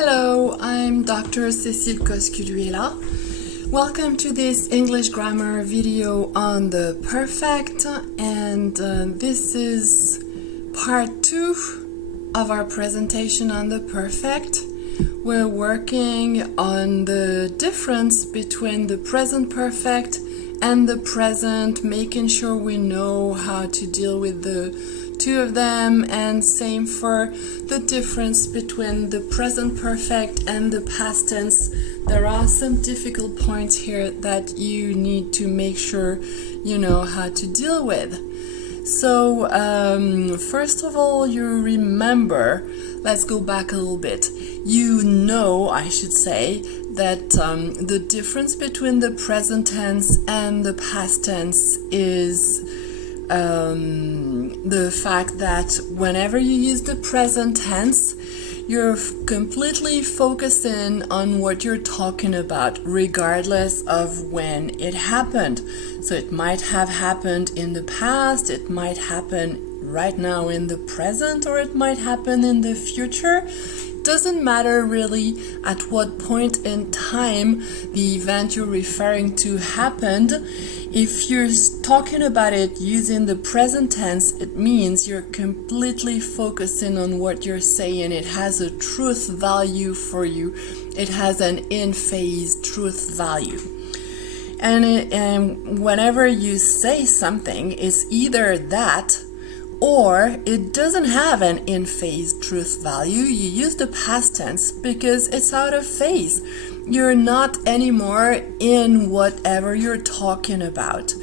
Hello, I'm Dr. Cécile Cosculuela. Welcome to this English grammar video on the perfect, and this is part 2 of our presentation on the perfect. We're working on the difference between the present perfect and the present, making sure we know how to deal with the two of them, and same for the difference between the present perfect and the past tense. There are some difficult points here that you need to make sure you know how to deal with. So first of all, you remember, let's go back a little bit. You know, I should say, that the difference between the present tense and the past tense is the fact that whenever you use the present tense, you're completely focusing on what you're talking about, regardless of when it happened. So it might have happened in the past, it might happen right now in the present, or it might happen in the future. Doesn't matter really at what point in time the event you're referring to happened. If you're talking about it using the present tense, it means you're completely focusing on what you're saying. It has a truth value for you. It has an in-phase truth value. And whenever you say something, it's either that or it doesn't have an in-phase truth value. You use the past tense because it's out of phase. You're not anymore in whatever you're talking about.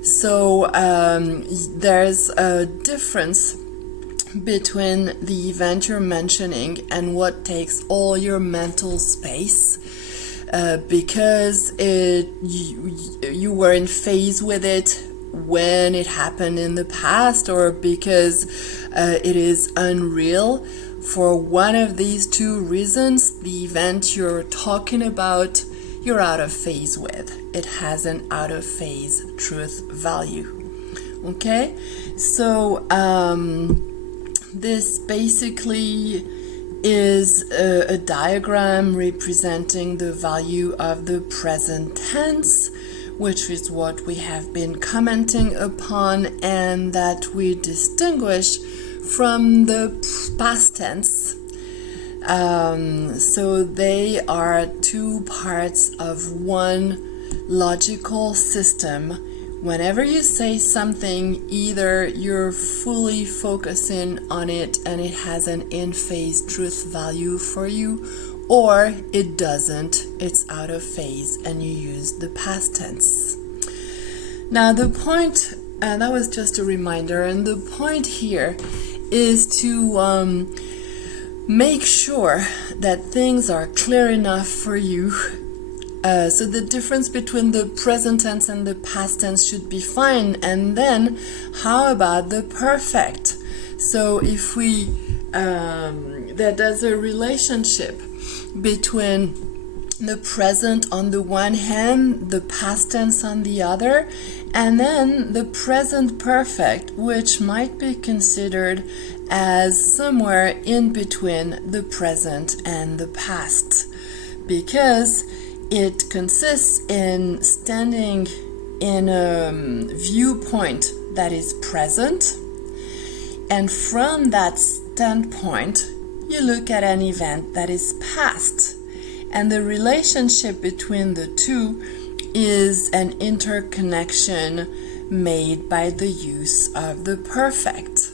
So there's a difference between the event you're mentioning and what takes all your mental space, because you were in phase with it when it happened in the past, or because it is unreal. For one of these two reasons, the event you're talking about, you're out of phase with. It has an out of phase truth value. Okay? So this basically is a diagram representing the value of the present tense, which is what we have been commenting upon, and that we distinguish from the past tense. So they are two parts of one logical system. Whenever you say something, either you're fully focusing on it and it has an in-phase truth value for you, or it doesn't, it's out of phase and you use the past tense. Now the point, and that was just a reminder, and the point here is to make sure that things are clear enough for you. So the difference between the present tense and the past tense should be fine. And then how about the perfect? So if we there's a relationship between the present on the one hand, the past tense on the other, and then the present perfect, which might be considered as somewhere in between the present and the past, because it consists in standing in a viewpoint that is present, and from that standpoint you look at an event that is past, and the relationship between the two is an interconnection made by the use of the perfect.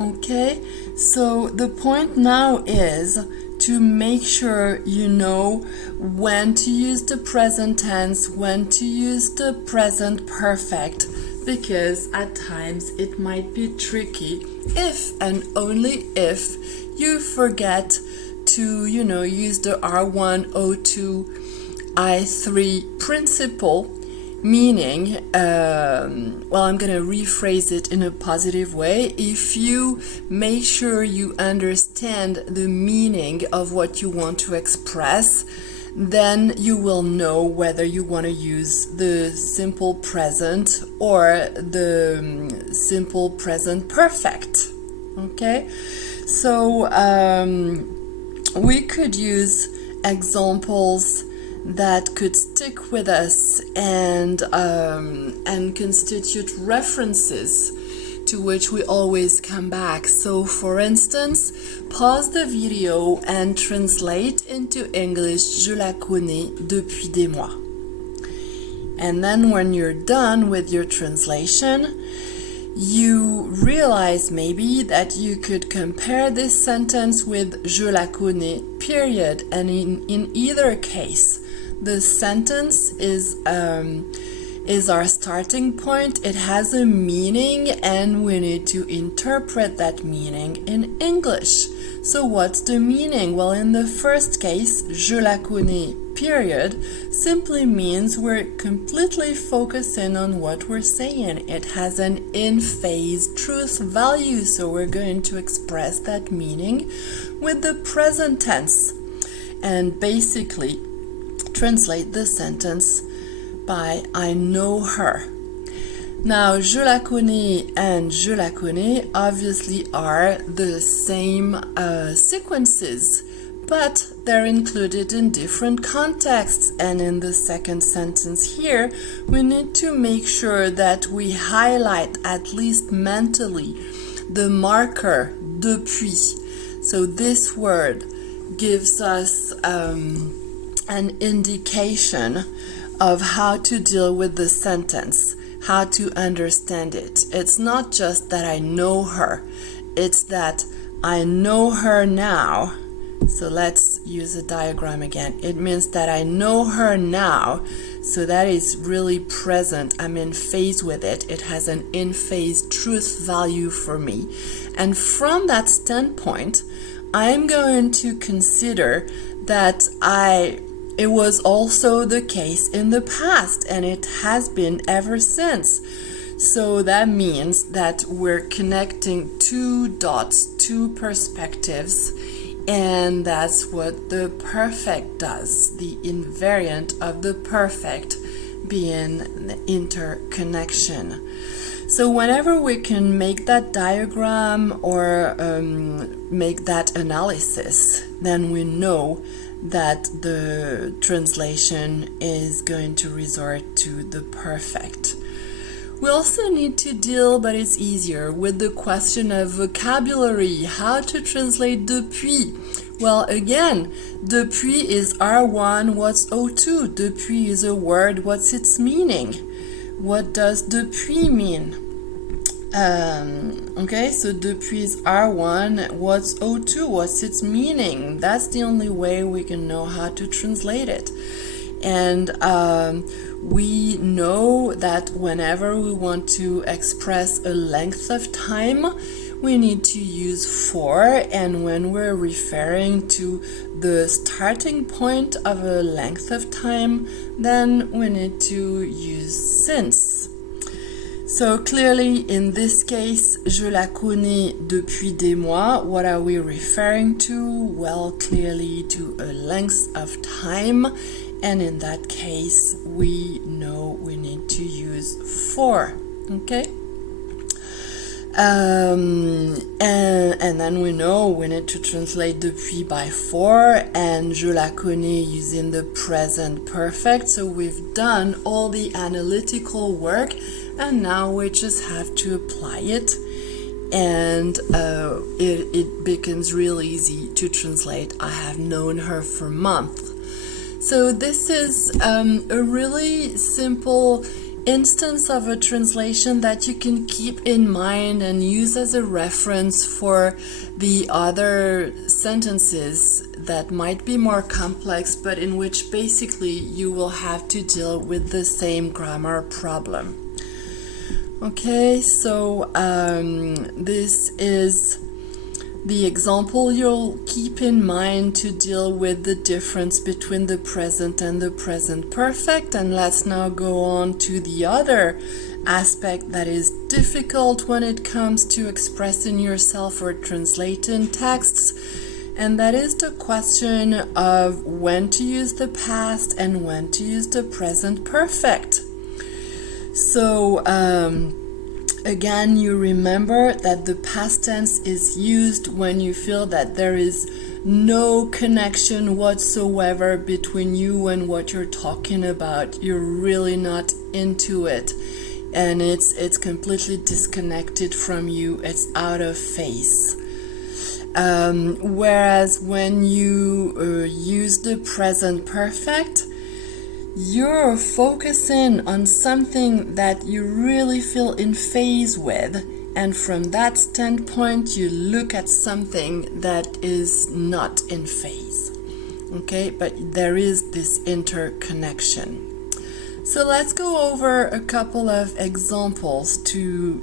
Okay, so the point now is to make sure you know when to use the present tense, when to use the present perfect, because at times it might be tricky if and only if you forget to, use the R1, O2, I3 principle, meaning, I'm going to rephrase it in a positive way. If you make sure you understand the meaning of what you want to express, then you will know whether you want to use the simple present or the simple present perfect. Okay? So, we could use examples that could stick with us and constitute references to which we always come back. So for instance, pause the video and translate into English "Je la connais depuis des mois." And then when you're done with your translation, you realize maybe that you could compare this sentence with "Je la connais," period. And in either case, the sentence is our starting point. It has a meaning and we need to interpret that meaning in English. So what's the meaning? Well, in the first case, "Je la connais," period, simply means we're completely focusing on what we're saying. It has an in-phase truth value, so we're going to express that meaning with the present tense and basically translate the sentence by "I know her." Now, "Je la connais" and "Je la connais" obviously are the same sequences, but they're included in different contexts. And in the second sentence here, we need to make sure that we highlight, at least mentally, the marker "depuis." So this word gives us an indication of how to deal with the sentence, how to understand it. It's not just that I know her, it's that I know her now. So let's use a diagram again. It means that I know her now, so that is really present. I'm in phase with it. It has an in-phase truth value for me. And from that standpoint, I'm going to consider that it was also the case in the past, and it has been ever since. So that means that we're connecting two dots, two perspectives, and that's what the perfect does, the invariant of the perfect being the interconnection. So whenever we can make that diagram or make that analysis, then we know that the translation is going to resort to the perfect. We also need to deal, but it's easier, with the question of vocabulary, how to translate "depuis." Well, again, "depuis" is R1, what's O2? "Depuis" is a word, what's its meaning? What does "depuis" mean? Okay, so "depuis" is R1, what's O2? What's its meaning? That's the only way we can know how to translate it. And we know that whenever we want to express a length of time, we need to use "for," and when we're referring to the starting point of a length of time, then we need to use "since." So clearly, in this case, "Je la connais depuis des mois." What are we referring to? Well, clearly to a length of time. And in that case, we know we need to use "for." Okay? And then we know we need to translate "depuis" by "for" and "je la connais" using the present perfect. So we've done all the analytical work, and now we just have to apply it. And it becomes real easy to translate "I have known her for months." So this is a really simple instance of a translation that you can keep in mind and use as a reference for the other sentences that might be more complex, but in which basically you will have to deal with the same grammar problem. Okay, so this is the example you'll keep in mind to deal with the difference between the present and the present perfect. And let's now go on to the other aspect that is difficult when it comes to expressing yourself or translating texts, and that is the question of when to use the past and when to use the present perfect. So again, you remember that the past tense is used when you feel that there is no connection whatsoever between you and what you're talking about. You're really not into it, and it's completely disconnected from you. It's out of phase. Whereas when you use the present perfect, you're focusing on something that you really feel in phase with, and from that standpoint you look at something that is not in phase. Okay, but there is this interconnection. So let's go over a couple of examples to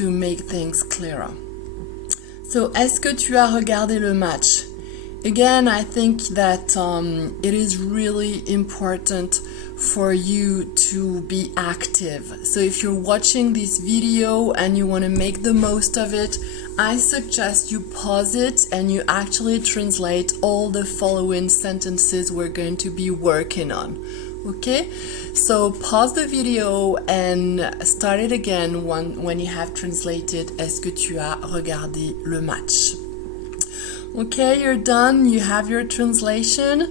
make things clearer. So, est-ce que tu as regardé le match? Again, I think that it is really important for you to be active. So if you're watching this video and you want to make the most of it, I suggest you pause it and you actually translate all the following sentences we're going to be working on. Okay? So pause the video and start it again when you have translated Est-ce que tu as regardé le match? Okay, you're done. You have your translation.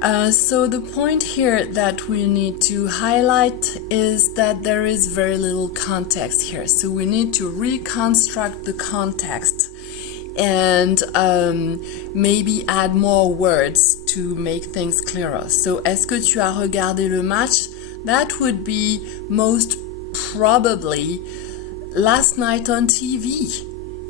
So the point here that we need to highlight is that there is very little context here. So we need to reconstruct the context and maybe add more words to make things clearer. So, est-ce que tu as regardé le match? That would be most probably last night on TV.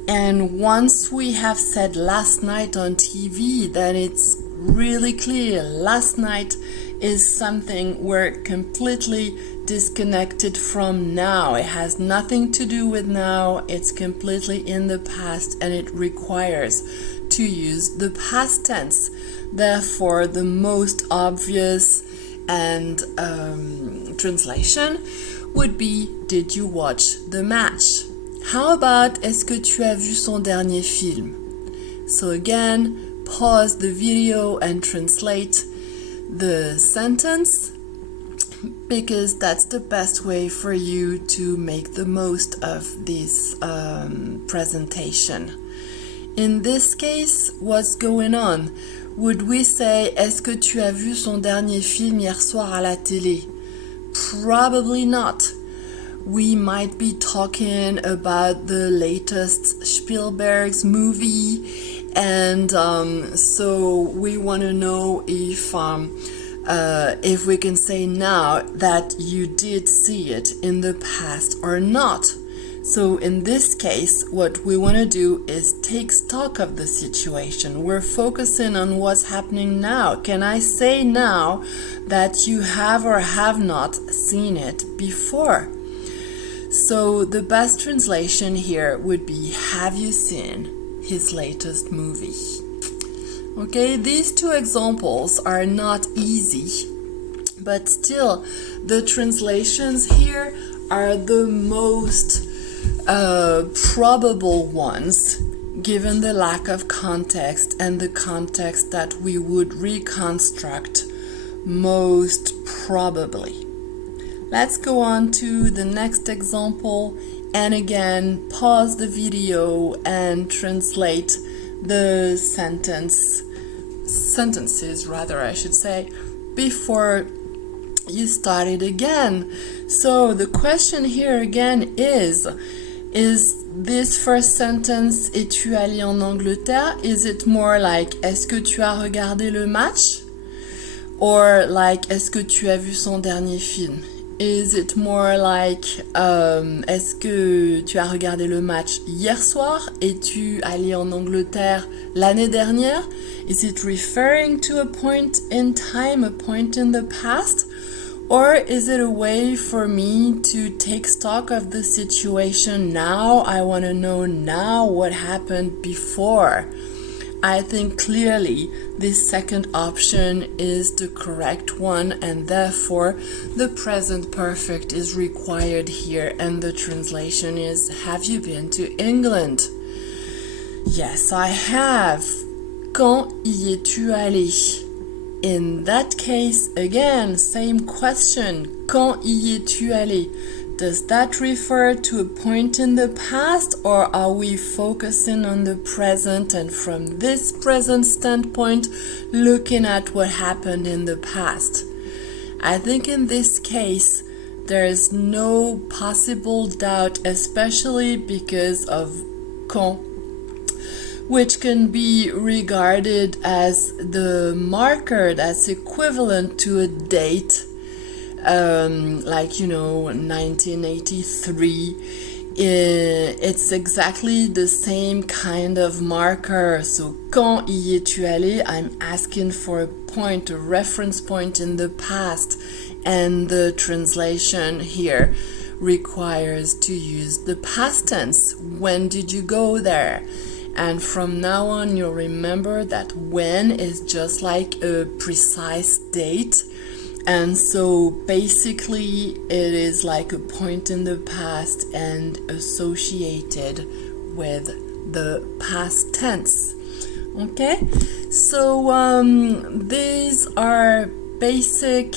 And once we have said last night on TV, then it's really clear. Last night is something we're completely disconnected from now. It has nothing to do with now. It's completely in the past, and it requires to use the past tense. Therefore, the most obvious and translation would be, did you watch the match? How about, est-ce que tu as vu son dernier film? So again, pause the video and translate the sentence, because that's the best way for you to make the most of this presentation. In this case, what's going on? Would we say, est-ce que tu as vu son dernier film hier soir à la télé? Probably not. We might be talking about the latest Spielberg's movie, and so we want to know if we can say now that you did see it in the past or not. So in this case, what we want to do is take stock of the situation. We're focusing on what's happening now. Can I say now that you have or have not seen it before? So the best translation here would be, have you seen his latest movie? Okay, these two examples are not easy, but still the translations here are the most probable ones, given the lack of context and the context that we would reconstruct most probably. Let's go on to the next example, and again, pause the video and translate the sentences rather, I should say, before you start it again. So the question here again is this first sentence, es-tu allé en Angleterre? Is it more like, est-ce que tu as regardé le match? Or like, est-ce que tu as vu son dernier film? Is it more like, est-ce que tu as regardé le match hier soir? Es-tu allé en Angleterre l'année dernière? Is it referring to a point in time, a point in the past? Or is it a way for me to take stock of the situation now? I want to know now what happened before. I think clearly this second option is the correct one, and therefore the present perfect is required here, and the translation is, have you been to England? Yes, I have. Quand y es-tu allé? In that case, again, same question. Quand y es-tu allé? Does that refer to a point in the past, or are we focusing on the present and from this present standpoint looking at what happened in the past? I think in this case there is no possible doubt, especially because of quand, which can be regarded as the marker that's equivalent to a date, like 1983. It's exactly the same kind of marker. So quand y es-tu allé, I'm asking for a point, a reference point in the past, and the translation here requires to use the past tense. When did you go there? And from now on, you'll remember that when is just like a precise date. And so basically it is like a point in the past and associated with the past tense. Okay? So these are basic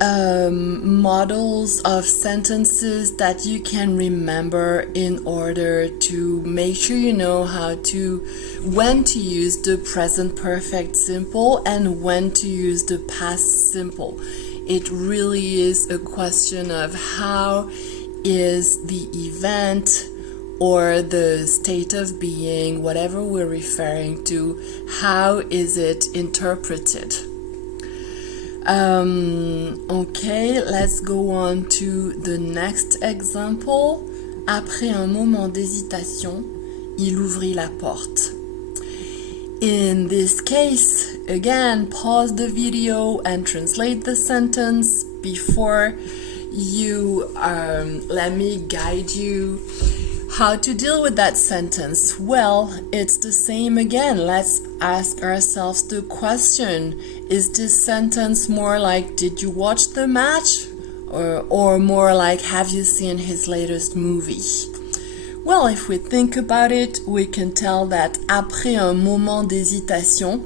models of sentences that you can remember in order to make sure you know when to use the present perfect simple and when to use the past simple. It really is a question of how is the event or the state of being, whatever we're referring to, how is it interpreted? Okay, let's go on to the next example. Après un moment d'hésitation, il ouvrit la porte. In this case, again, pause the video and translate the sentence before you let me guide you how to deal with that sentence. Well, it's the same again. Let's ask ourselves the question, is this sentence more like, did you watch the match? Or more like, have you seen his latest movie? Well, if we think about it, we can tell that après un moment d'hésitation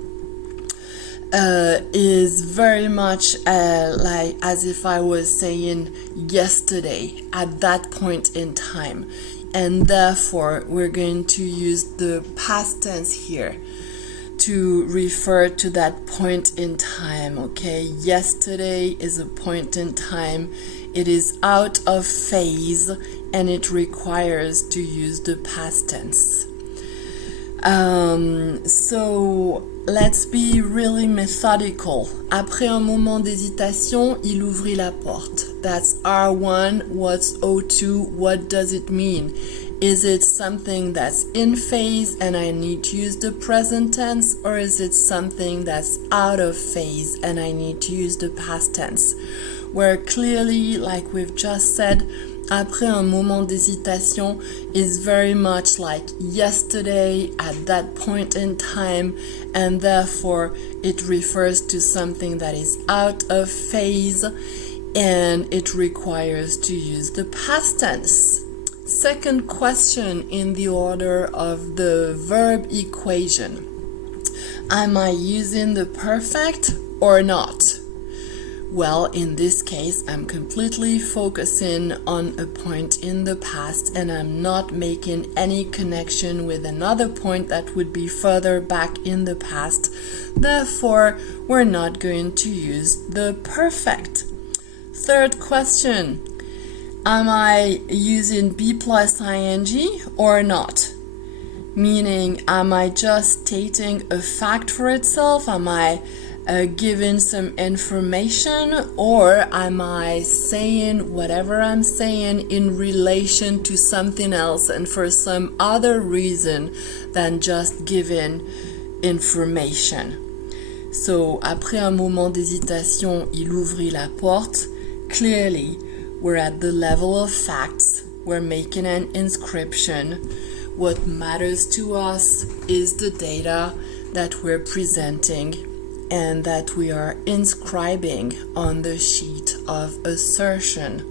is very much like as if I was saying yesterday, at that point in time. And therefore, we're going to use the past tense here to refer to that point in time, okay? Yesterday is a point in time. It is out of phase and it requires to use the past tense. So let's be really methodical. Après un moment d'hésitation, il ouvrit la porte. That's R1. What's O2? What does it mean? Is it something that's in phase and I need to use the present tense, or is it something that's out of phase and I need to use the past tense? Where clearly, like we've just said, après un moment d'hésitation is very much like yesterday at that point in time, and therefore it refers to something that is out of phase and it requires to use the past tense. Second question in the order of the verb equation. Am I using the perfect or not? Well, in this case, I'm completely focusing on a point in the past and I'm not making any connection with another point that would be further back in the past. Therefore, we're not going to use the perfect. Third question. Am I using be plus ing or not? Meaning, am I just stating a fact for itself? Am I giving some information, or am I saying whatever I'm saying in relation to something else and for some other reason than just giving information? So, après un moment d'hésitation, il ouvrit la porte. Clearly, we're at the level of facts. We're making an inscription. What matters to us is the data that we're presenting and that we are inscribing on the sheet of assertion.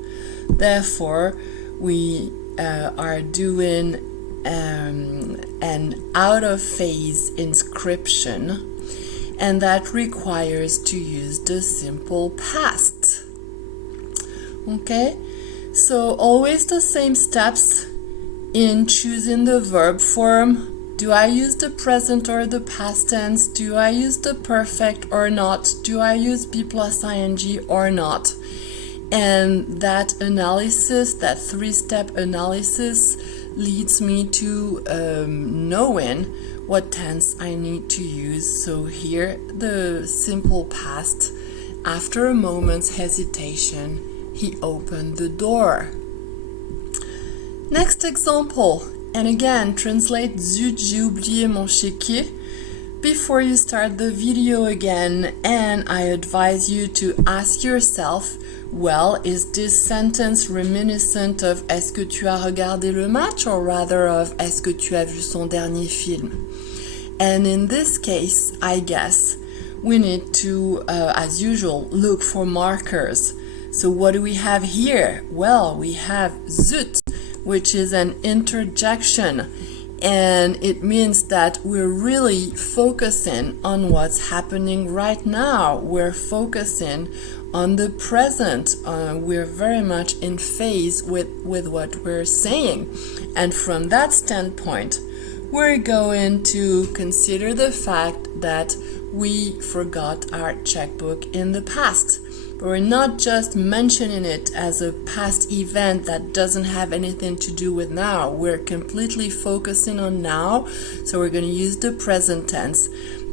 Therefore, we are doing an out-of-phase inscription, and that requires to use the simple past. Okay? So always the same steps in choosing the verb form. Do I use the present or the past tense? Do I use the perfect or not? Do I use be plus ing or not? And that analysis, that three-step analysis, leads me to knowing what tense I need to use. So here, the simple past. After a moment's hesitation, he opened the door. Next example, and again, translate zut, j'ai oublié mon chéquier before you start the video again, and I advise you to ask yourself, well, is this sentence reminiscent of est-ce que tu as regardé le match, or rather of est-ce que tu as vu son dernier film? And in this case, I guess, we need to, as usual, look for markers. So what do we have here? Well, we have zut, which is an interjection, and it means that we're really focusing on what's happening right now. We're focusing on the present. We're very much in phase with what we're saying. And from that standpoint, we're going to consider the fact that we forgot our checkbook in the past. But we're not just mentioning it as a past event that doesn't have anything to do with now. We're completely focusing on now, so we're going to use the present tense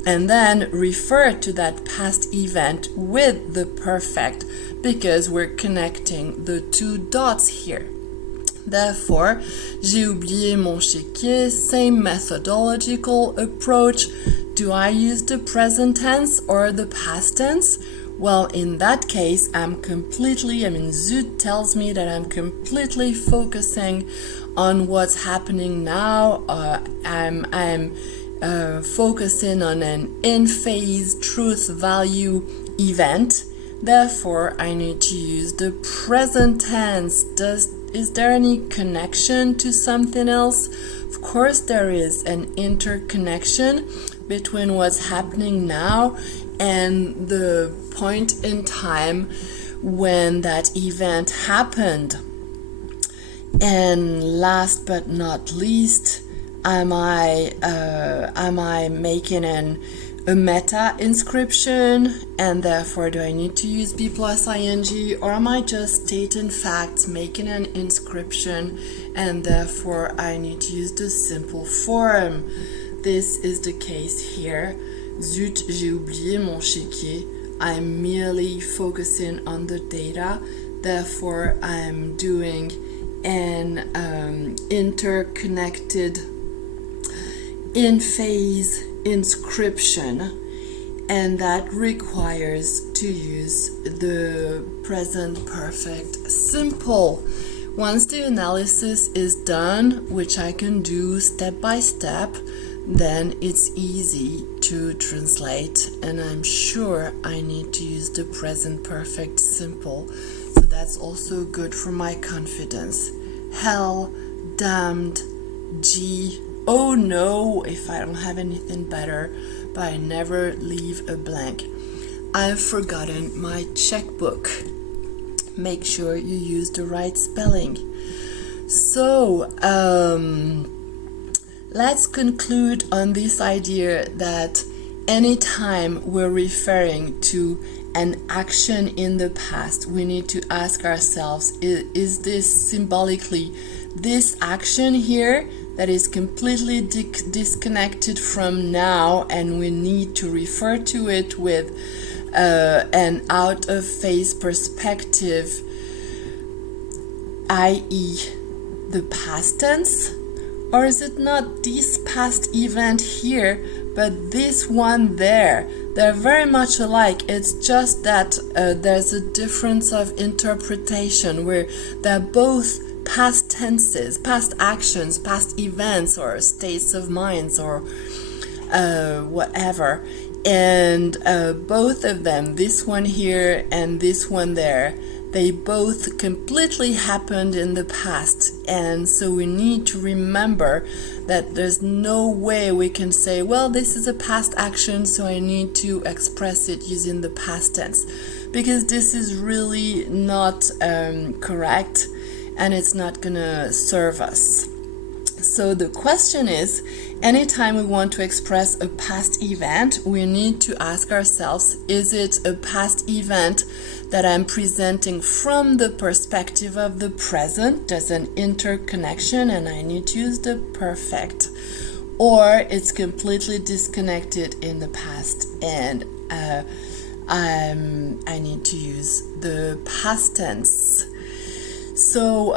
and then refer to that past event with the perfect because we're connecting the two dots here. Therefore, j'ai oublié mon chéquier, same methodological approach. Do I use the present tense or the past tense? Well, in that case, zut tells me that I'm completely focusing on what's happening now. I'm focusing on an in-phase truth value event. Therefore, I need to use the present tense. Is there any connection to something else? Of course, there is an interconnection between what's happening now and the point in time when that event happened. And last but not least, am I making a meta inscription, and therefore do I need to use be plus ing, or am I just stating facts, making an inscription, and therefore I need to use the simple form? This is the case here. Zut, j'ai oublié mon chéquier. I'm merely focusing on the data, therefore I'm doing an interconnected in-phase inscription, and that requires to use the present perfect simple. Once the analysis is done, which I can do step by step, then it's easy to translate, and I'm sure I need to use the present perfect simple, so that's also good for my confidence. Hell, damned, gee, oh no, if I don't have anything better, but I never leave a blank. I've forgotten my checkbook. Make sure you use the right spelling. So, let's conclude on this idea that anytime we're referring to an action in the past, we need to ask ourselves, is this symbolically this action here that is completely disconnected from now, and we need to refer to it with an out-of-phase perspective, i.e. the past tense? Or is it not this past event here, but this one there? They're very much alike. It's just that there's a difference of interpretation where they're both past tenses, past actions, past events or states of minds or whatever. And both of them, this one here and this one there, they both completely happened in the past, and so we need to remember that there's no way we can say, well, this is a past action, so I need to express it using the past tense, because this is really not correct. and it's not gonna serve us. So the question is, anytime we want to express a past event, we need to ask ourselves, is it a past event that I'm presenting from the perspective of the present? There's an interconnection and I need to use the perfect. Or it's completely disconnected in the past and I need to use the past tense. So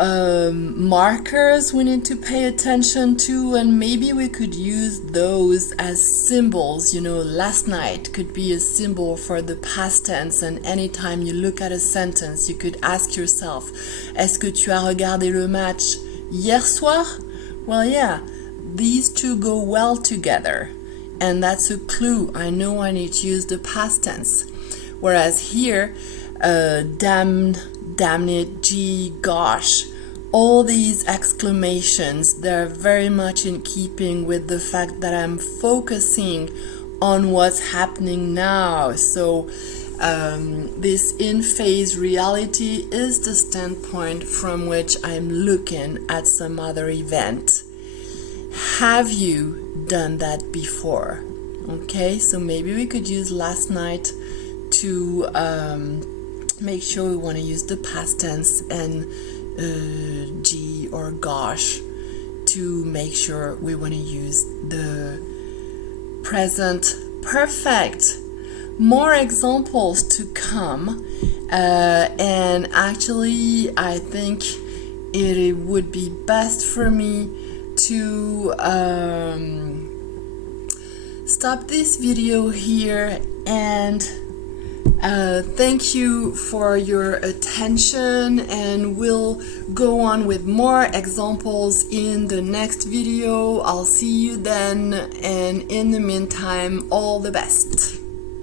markers we need to pay attention to, and maybe we could use those as symbols. You know, last night could be a symbol for the past tense, and anytime you look at a sentence you could ask yourself, est-ce que tu as regardé le match hier soir? Well, yeah, these two go well together, and that's a clue. I know I need to use the past tense. Whereas here, damned, damn it, gee, gosh, all these exclamations, they're very much in keeping with the fact that I'm focusing on what's happening now. So this in-phase reality is the standpoint from which I'm looking at some other event. Have you done that before? Okay, so maybe we could use last night to make sure we want to use the past tense, and gee or gosh to make sure we want to use the present perfect. More examples to come, and actually I think it would be best for me to stop this video here, and thank you for your attention, and we'll go on with more examples in the next video. I'll see you then, and in the meantime, all the best.